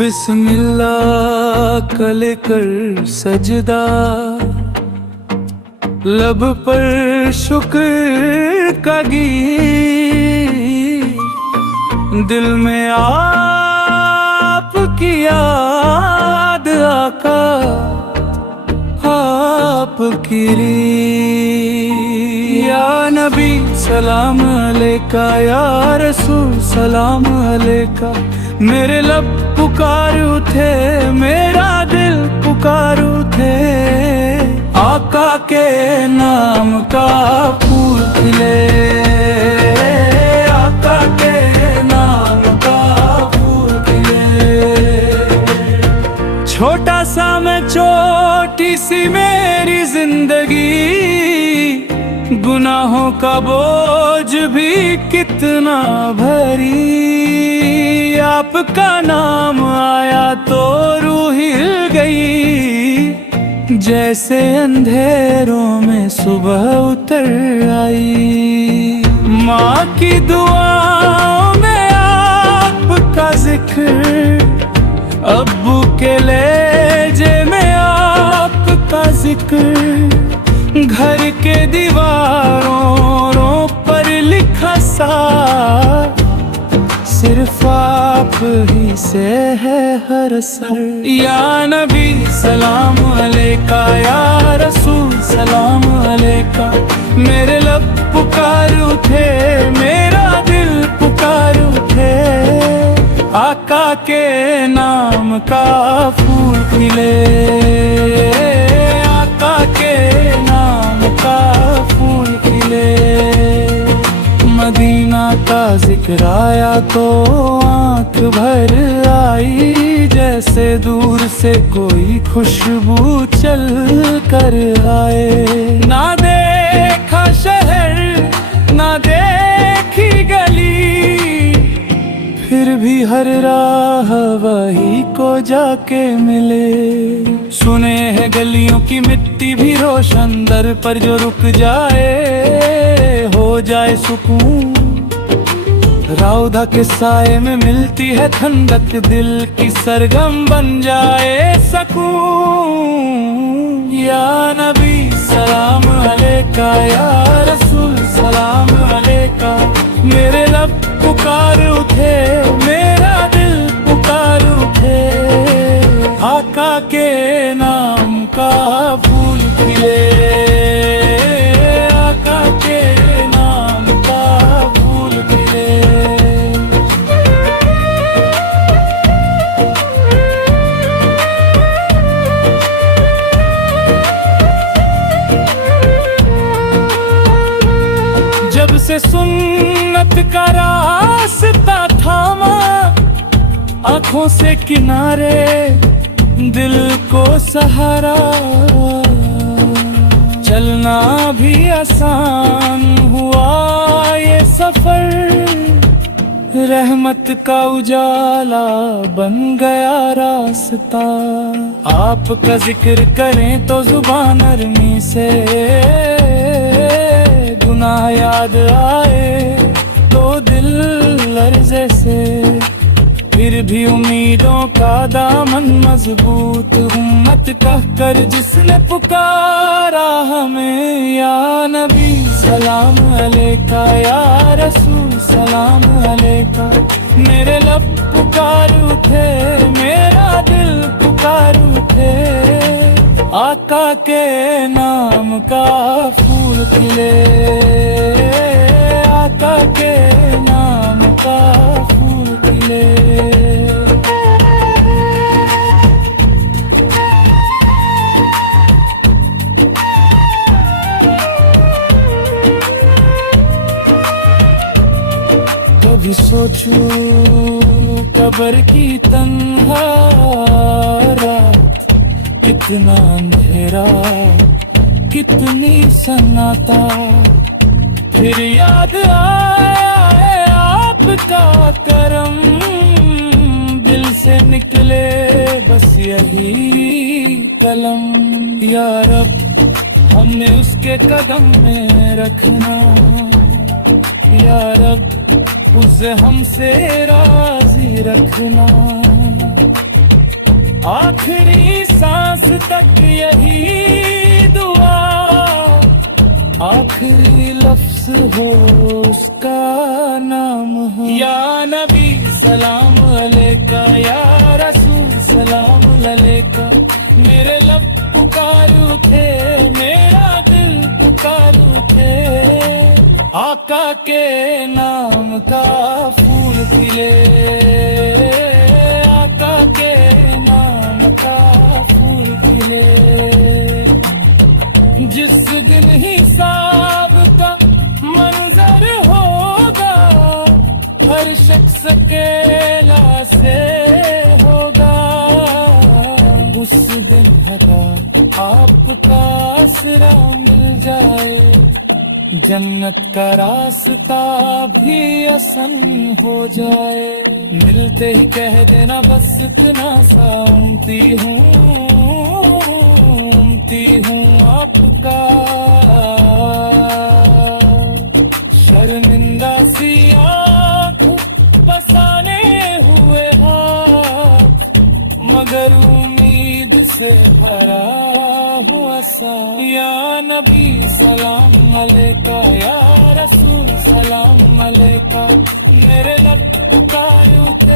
बिस्मिल्लाह का लेकर सजदा, लब पर शुक्र का गीत, दिल में आपकी याद आका, आपकी रीत। या नबी सलाम अलैका, या रसूल सलाम अलैका। मेरे लब पुकार उठे, मेरा दिल पुकार उठे, आका के नाम का फूल खिले, आका के नाम का फूल खिले। छोटा सा मैं छोटी सी मेरी जिंदगी, गुनाहों का बोझ भी कितना भरी, आपका नाम आया तो रूह हिल गई, जैसे अंधेरों में सुबह उतर आई। माँ की दुआओं में आपका जिक्र, अब्बू के लहजे में आपका जिक्र, घर के दीवारों पर लिखा सा, सिर्फ आप ही से है हर असर। या नबी सलाम अलैका, या रसूल सलाम अलैका। मेरे लब पुकार उठे, मेरा दिल पुकार उठे, आका के नाम का फूल खिले, आका के नाम का फूल खिले। मदीना का जिक्र आया तो आंख भर आई, जैसे दूर से कोई खुशबू चल कर आए। ना देखा शहर, ना देखी गली, फिर भी हर राह वही को जाके मिले। सुने हैं गलियों की मिट्टी भी रोशन, दर पर जो रुक जाए हो जाए सुकून। रौदा के साए में मिलती है ठंडक, दिल की सरगम बन जाए सकून। या नबी सलाम अलैका, या रसूल सलाम अलैका। मेरे लब पुकार उठे, मेरा दिल पुकार उठे, आका के नाम का फूल खिले, आका के नाम का फूल खिले। जब से सुन्नत का रास्ता थामा, आँखों से किनारे दिल को सहारा, चलना भी आसान हुआ ये सफर, रहमत का उजाला बन गया रास्ता। आपका जिक्र करें तो जुबान नरमी से, गुनाह याद आए तो दिल लर्ज़े से, फिर भी उम्मीदों का दामन मजबूत, उम्मत कह कर जिसने पुकारा हमें। या नबी सलाम अलैका, या रसूल सलाम अलैका। मेरे लब पुकार उठे, मेरा दिल पुकार उठे, आका के नाम का फूल खिले, आका के नाम का फूल खिले। कभी सोचूं कब्र की तन्हा रात, कितना अंधेरा कितनी सन्नाटा, फिर याद आए आपका करम, दिल से निकले बस यही कलम। या रब हमें उसके कदम में रखना, या रब उसे हमसे राजी रखना। आखिरी सांस तक यही दुआ, आखिरी लफ्ज हो उसका नाम हो। या नबी सलाम अलैका, या रसूल सलाम अलैका। मेरे लब पुकार उठे, मेरा दिल पुकार उठे, आका के नाम का फूल खिले, आका के नाम का फूल खिले। जिस दिन हिसाब का मंजर होगा, हर शख्स अकेला से होगा, उस दिन हका आपका आसरा मिल जाए, जन्नत का रास्ता भी आसान हो जाए। मिलते ही कह देना बस इतना सा, उम्मीद हूँ आपका, शर्मिंदा सी आँख बसाने हुए हाथ, मगर उम्मीद से भरा हुआ सा। या नबी सलाम अलैका, या रसूल सलाम अलैका। मेरे लब पुकार उठे,